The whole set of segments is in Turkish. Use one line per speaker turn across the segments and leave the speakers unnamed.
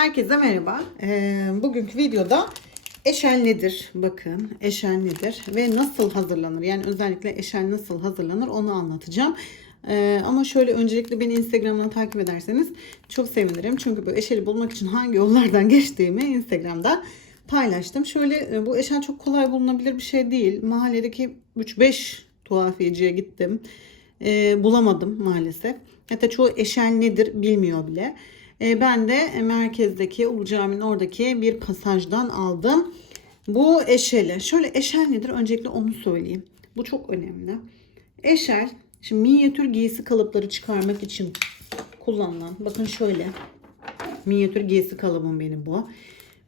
Herkese merhaba. Ee, bugünkü videoda eşel nedir? Bakın eşel nedir ve nasıl hazırlanır? Yani özellikle eşel nasıl hazırlanır onu anlatacağım. Ee, ama şöyle öncelikle beni Instagram'dan takip ederseniz çok sevinirim. Çünkü bu eşeli bulmak için hangi yollardan geçtiğimi Instagram'da paylaştım. Şöyle e, bu eşel çok kolay bulunabilir bir şey değil. Mahalledeki 3-5 tuhafiyeciye gittim. Ee, bulamadım maalesef. Hatta çoğu eşel nedir bilmiyor bile. Ee, ben de merkezdeki Ulu Cami'nin oradaki bir pasajdan aldım. Bu eşeli. Şöyle eşel nedir? Öncelikle onu söyleyeyim. Bu çok önemli. Eşel, şimdi minyatür giysi kalıpları çıkarmak için kullanılan. Bakın şöyle. Minyatür giysi kalıbım benim bu.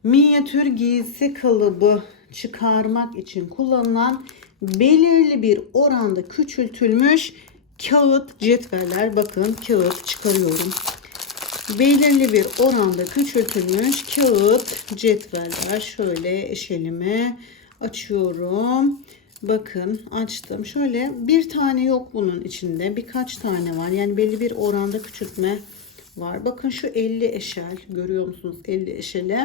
Minyatür giysi kalıbı çıkarmak için kullanılan belirli bir oranda küçültülmüş kağıt cetveller. Bakın kağıt çıkarıyorum belirli bir oranda küçültülmüş kağıt cetveller şöyle eşelime açıyorum. Bakın açtım. Şöyle bir tane yok bunun içinde. Birkaç tane var. Yani belli bir oranda küçültme var. Bakın şu 50 eşel. Görüyor musunuz 50 eşeli?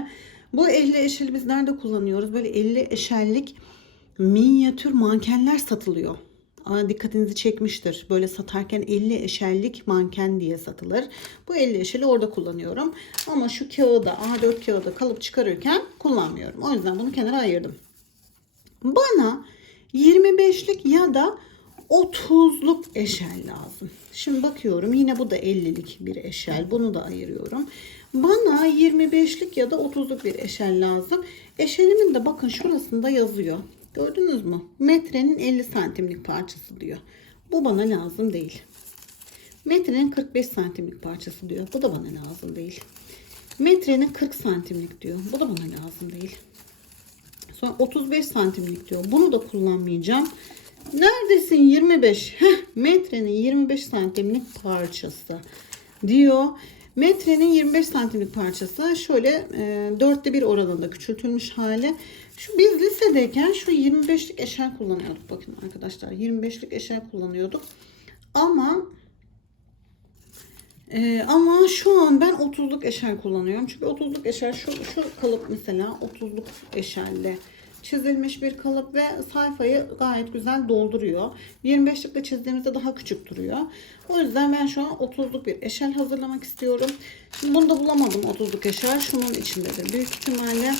Bu 50 eşeli biz nerede kullanıyoruz? Böyle 50 eşellik minyatür mankenler satılıyor. Dikkatinizi çekmiştir. Böyle satarken 50 eşellik manken diye satılır. Bu 50 eşeli orada kullanıyorum. Ama şu kağıda A4 kağıda kalıp çıkarırken kullanmıyorum. O yüzden bunu kenara ayırdım. Bana 25'lik ya da 30'luk eşel lazım. Şimdi bakıyorum yine bu da 50'lik bir eşel. Bunu da ayırıyorum. Bana 25'lik ya da 30'luk bir eşel lazım. Eşelimin de bakın şurasında yazıyor. Gördünüz mü? Metrenin 50 santimlik parçası diyor. Bu bana lazım değil. Metrenin 45 santimlik parçası diyor. Bu da bana lazım değil. Metrenin 40 santimlik diyor. Bu da bana lazım değil. Sonra 35 santimlik diyor. Bunu da kullanmayacağım. Neredesin 25? Heh, metrenin 25 santimlik parçası diyor. Metrenin 25 santimlik parçası şöyle e, dörtte bir oranında küçültülmüş hali. Şu biz lisedeyken şu 25'lik eşel kullanıyorduk. Bakın arkadaşlar 25'lik eşel kullanıyorduk. Ama e, ama şu an ben 30'luk eşel kullanıyorum. Çünkü 30'luk eşel şu, şu kalıp mesela 30'luk eşelle çizilmiş bir kalıp ve sayfayı gayet güzel dolduruyor. 25'likle çizdiğimizde daha küçük duruyor. O yüzden ben şu an 30'luk bir eşel hazırlamak istiyorum. Şimdi bunu da bulamadım 30'luk eşel. Şunun içindedir büyük ihtimalle.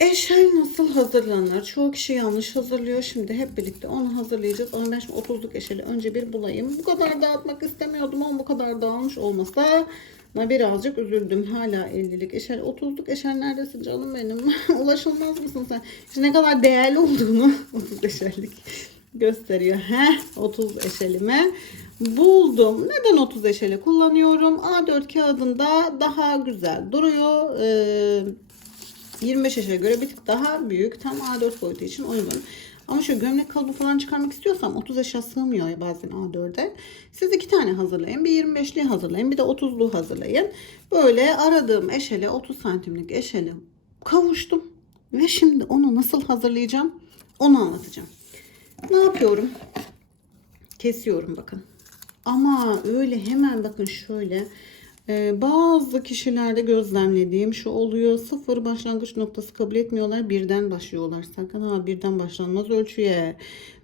Eşel nasıl hazırlanır? Çoğu kişi yanlış hazırlıyor. Şimdi hep birlikte onu hazırlayacağız. Ama ben şimdi 30'luk eşeli önce bir bulayım. Bu kadar dağıtmak istemiyordum ama bu kadar dağılmış olmasa ama birazcık üzüldüm. Hala 50'lik eşel. 30'luk eşel neredesin canım benim? Ulaşılmaz mısın sen? İşte ne kadar değerli olduğunu 30 eşellik gösteriyor. Heh, 30 eşelime buldum. Neden 30 eşeli kullanıyorum? A4 kağıdında daha güzel duruyor. Ee, 25 yaşa göre bir tık daha büyük. Tam A4 boyutu için uygun. Ama şu gömlek kalıbı falan çıkarmak istiyorsam 30 yaşa sığmıyor ya bazen A4'e. Siz iki tane hazırlayın. Bir 25'liği hazırlayın. Bir de 30'luğu hazırlayın. Böyle aradığım eşele 30 santimlik eşele kavuştum. Ve şimdi onu nasıl hazırlayacağım onu anlatacağım. Ne yapıyorum? Kesiyorum bakın. Ama öyle hemen bakın şöyle bazı kişilerde gözlemlediğim şu oluyor. Sıfır başlangıç noktası kabul etmiyorlar. Birden başlıyorlar. Sakın ha birden başlanmaz ölçüye.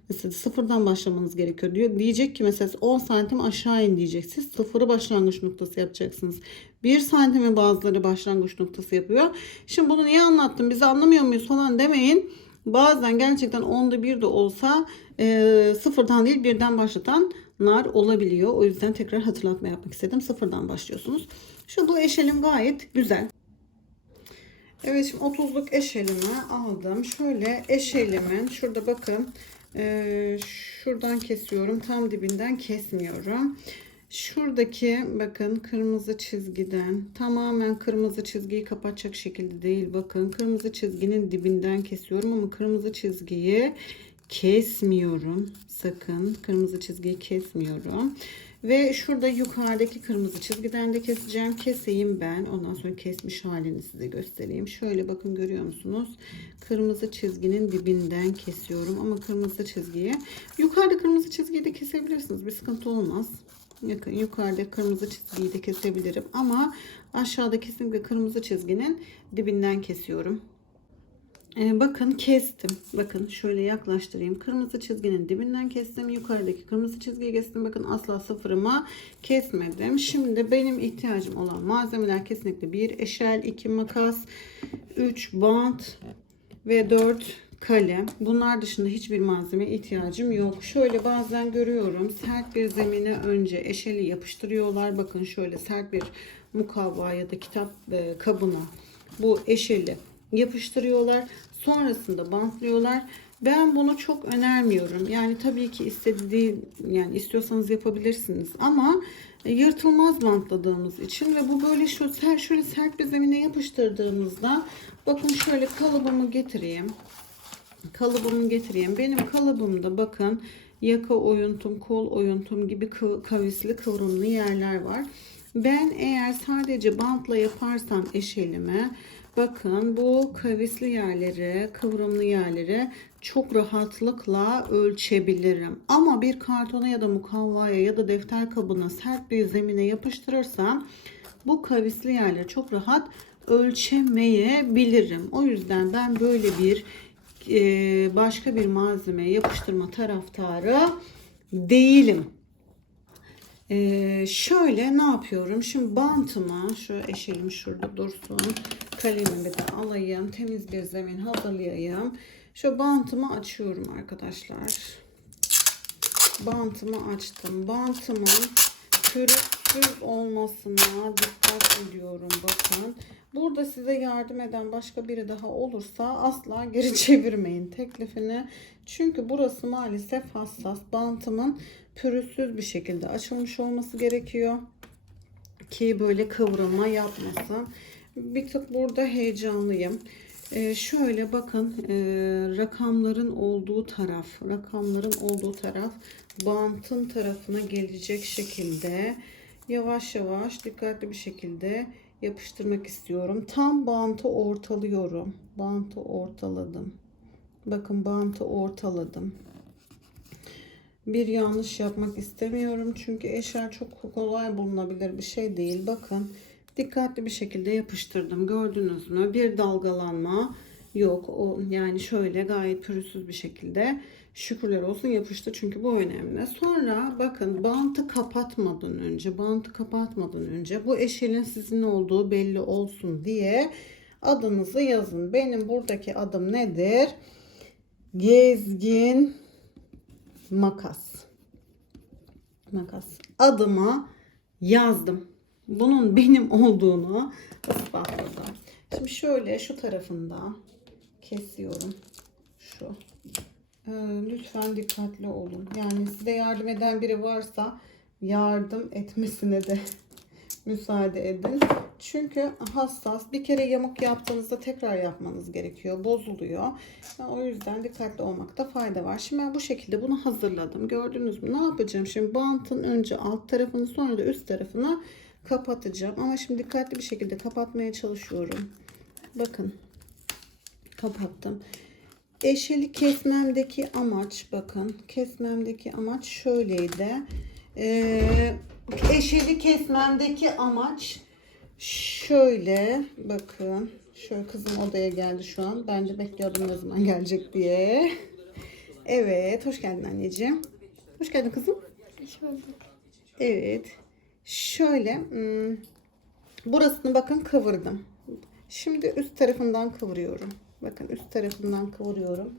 Mesela sıfırdan başlamanız gerekiyor diyor. Diyecek ki mesela 10 santim aşağı in diyecek. Sıfırı başlangıç noktası yapacaksınız. 1 santimi bazıları başlangıç noktası yapıyor. Şimdi bunu niye anlattım? Bizi anlamıyor muyuz falan demeyin. Bazen gerçekten onda bir de olsa e, sıfırdan değil birden başlatan nar olabiliyor. O yüzden tekrar hatırlatma yapmak istedim. Sıfırdan başlıyorsunuz. Şu bu eşelim gayet güzel. Evet şimdi 30'luk eşelimi aldım. Şöyle eşelimin şurada bakın e, şuradan kesiyorum. Tam dibinden kesmiyorum. Şuradaki bakın kırmızı çizgiden tamamen kırmızı çizgiyi kapatacak şekilde değil. Bakın kırmızı çizginin dibinden kesiyorum ama kırmızı çizgiyi kesmiyorum. Sakın kırmızı çizgiyi kesmiyorum. Ve şurada yukarıdaki kırmızı çizgiden de keseceğim. Keseyim ben. Ondan sonra kesmiş halini size göstereyim. Şöyle bakın görüyor musunuz? Kırmızı çizginin dibinden kesiyorum. Ama kırmızı çizgiyi yukarıda kırmızı çizgiyi de kesebilirsiniz. Bir sıkıntı olmaz. Yakın yukarıda kırmızı çizgiyi de kesebilirim ama aşağıda kesinlikle kırmızı çizginin dibinden kesiyorum. Ee, bakın kestim. Bakın şöyle yaklaştırayım. Kırmızı çizginin dibinden kestim. Yukarıdaki kırmızı çizgiyi kestim. Bakın asla sıfırıma kesmedim. Şimdi benim ihtiyacım olan malzemeler kesinlikle bir eşel, iki makas, 3 bant ve 4 kalem. Bunlar dışında hiçbir malzeme ihtiyacım yok. Şöyle bazen görüyorum sert bir zemine önce eşeli yapıştırıyorlar. Bakın şöyle sert bir mukavva ya da kitap e, kabına bu eşeli yapıştırıyorlar. Sonrasında bantlıyorlar. Ben bunu çok önermiyorum. Yani tabii ki istediği yani istiyorsanız yapabilirsiniz ama yırtılmaz bantladığımız için ve bu böyle şu ser şöyle sert bir zemine yapıştırdığımızda bakın şöyle kalıbımı getireyim. Kalıbımı getireyim. Benim kalıbımda bakın yaka oyuntum, kol oyuntum gibi kıv- kavisli kıvrımlı yerler var. Ben eğer sadece bantla yaparsam eşelimi bakın bu kavisli yerleri, kıvrımlı yerleri çok rahatlıkla ölçebilirim. Ama bir kartona ya da mukavvaya ya da defter kabına sert bir zemine yapıştırırsam bu kavisli yerleri çok rahat ölçemeyebilirim. O yüzden ben böyle bir e, başka bir malzeme yapıştırma taraftarı değilim. Ee, şöyle ne yapıyorum? Şimdi bantımı şu eşelim şurada dursun. Kalemimi de alayım. Temiz bir zemin hazırlayayım. Şu bantımı açıyorum arkadaşlar. Bantımı açtım. Bantımın pürüzsüz olmasına dikkat ediyorum bakın. Burada size yardım eden başka biri daha olursa asla geri çevirmeyin teklifini. Çünkü burası maalesef hassas. Bantımın pürüzsüz bir şekilde açılmış olması gerekiyor. Ki böyle kıvrılma yapmasın. Bir tık burada heyecanlıyım. Ee, şöyle bakın e, rakamların olduğu taraf, rakamların olduğu taraf bantın tarafına gelecek şekilde yavaş yavaş dikkatli bir şekilde yapıştırmak istiyorum. Tam bantı ortalıyorum. Bantı ortaladım. Bakın bantı ortaladım. Bir yanlış yapmak istemiyorum. Çünkü eşer çok kolay bulunabilir bir şey değil. Bakın dikkatli bir şekilde yapıştırdım. Gördünüz mü? Bir dalgalanma yok. O yani şöyle gayet pürüzsüz bir şekilde şükürler olsun yapıştı. Çünkü bu önemli. Sonra bakın bantı kapatmadan önce, bantı kapatmadan önce bu eşelin sizin olduğu belli olsun diye adınızı yazın. Benim buradaki adım nedir? Gezgin makas. Makas. Adıma yazdım. Bunun benim olduğunu ispatladım. Şimdi şöyle şu tarafında kesiyorum. Şu. Ee, lütfen dikkatli olun. Yani size yardım eden biri varsa yardım etmesine de müsaade edin. Çünkü hassas. Bir kere yamuk yaptığınızda tekrar yapmanız gerekiyor. Bozuluyor. Yani o yüzden dikkatli olmakta fayda var. Şimdi ben bu şekilde bunu hazırladım. Gördünüz mü? Ne yapacağım? Şimdi bantın önce alt tarafını sonra da üst tarafını kapatacağım. Ama şimdi dikkatli bir şekilde kapatmaya çalışıyorum. Bakın. Kapattım. Eşeli kesmemdeki amaç bakın. Kesmemdeki amaç şöyleydi. Ee, eşeli kesmemdeki amaç şöyle bakın. Şöyle kızım odaya geldi şu an. Ben de bekliyordum ne zaman gelecek diye. Evet. Hoş geldin anneciğim. Hoş geldin kızım.
Hoş bulduk.
Evet. Şöyle hmm, burasını bakın kıvırdım. Şimdi üst tarafından kıvırıyorum. Bakın üst tarafından kıvırıyorum.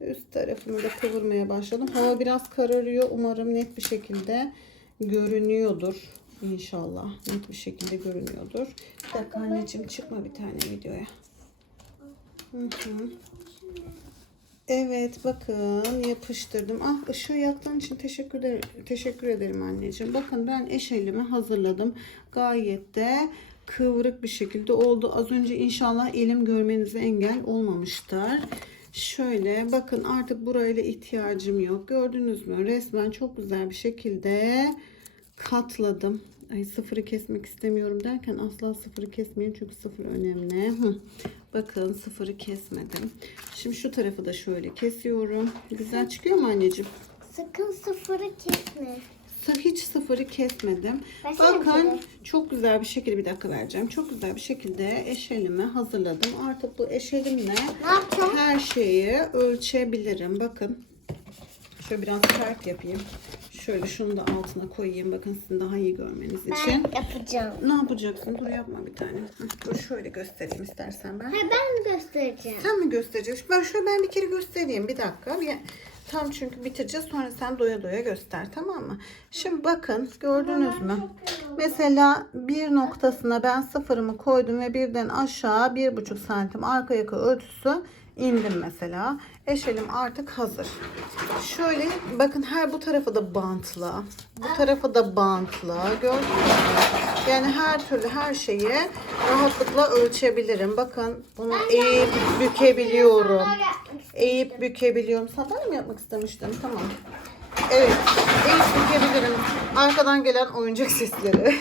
Üst tarafını da kıvırmaya başladım. Hava biraz kararıyor. Umarım net bir şekilde görünüyordur. İnşallah net bir şekilde görünüyordur. Bir dakika anneciğim çıkma bir tane videoya. Hı hı. Evet bakın yapıştırdım. Ah ışığı yaktığın için teşekkür ederim, teşekkür ederim anneciğim. Bakın ben eşelimi hazırladım. Gayet de kıvrık bir şekilde oldu. Az önce inşallah elim görmenize engel olmamıştır. Şöyle bakın artık burayla ihtiyacım yok. Gördünüz mü? Resmen çok güzel bir şekilde katladım. Ay sıfırı kesmek istemiyorum derken asla sıfırı kesmeyin çünkü sıfır önemli. Bakın sıfırı kesmedim. Şimdi şu tarafı da şöyle kesiyorum. Güzel çıkıyor mu anneciğim?
Sakın sıfırı kesme.
Hiç sıfırı kesmedim.
Versene
Bakın çok güzel bir şekilde bir dakika vereceğim. Çok güzel bir şekilde eşelimi hazırladım. Artık bu eşelimle her şeyi ölçebilirim. Bakın. Şöyle biraz sert yapayım. Şöyle şunu da altına koyayım. Bakın sizin daha iyi görmeniz için.
Ben yapacağım.
Ne yapacaksın? Dur yapma bir tane. Dur şöyle göstereyim istersen ben.
Hayır ben mi göstereceğim?
Sen mi göstereceksin? Ben şöyle ben bir kere göstereyim. Bir dakika. Bir, tam çünkü bitireceğiz. Sonra sen doya doya göster. Tamam mı? Şimdi bakın gördünüz mü? Mesela bir noktasına ben sıfırımı koydum ve birden aşağı bir buçuk santim arka yaka ölçüsü indim mesela. Eşelim artık hazır. Şöyle bakın her bu tarafa da bantla. Bu tarafa da bantla. Gördünüz mü? Yani her türlü her şeyi rahatlıkla ölçebilirim. Bakın bunu eğip bükebiliyorum. Eğip bükebiliyorum. Sandalye mi yapmak istemiştim? Tamam. Evet. Eğip bükebilirim. Arkadan gelen oyuncak sesleri.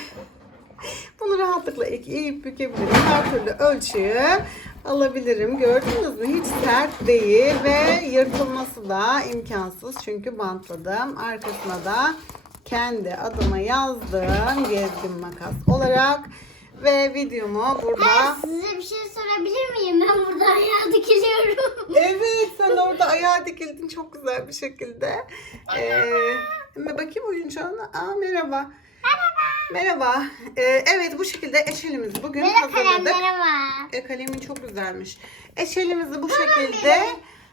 Bunu rahatlıkla eğip bükebilirim. Her türlü ölçüyü alabilirim. Gördünüz mü? Hiç sert değil ve yırtılması da imkansız. Çünkü bantladım. Arkasına da kendi adıma yazdığım gezgin makas olarak ve videomu burada
Size bir şey sorabilir miyim? Ben burada ayağa dikiliyorum.
Evet sen orada ayağa dikildin çok güzel bir şekilde. Ee, bakayım oyuncağına. Aa merhaba. Merhaba. Ee, evet bu şekilde eşelimizi bugün
Böyle
hazırladık.
kalemlere var.
E, kalemin çok güzelmiş. Eşelimizi bu şekilde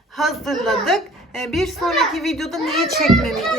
hazırladık. Ee, bir sonraki videoda neyi çekmemi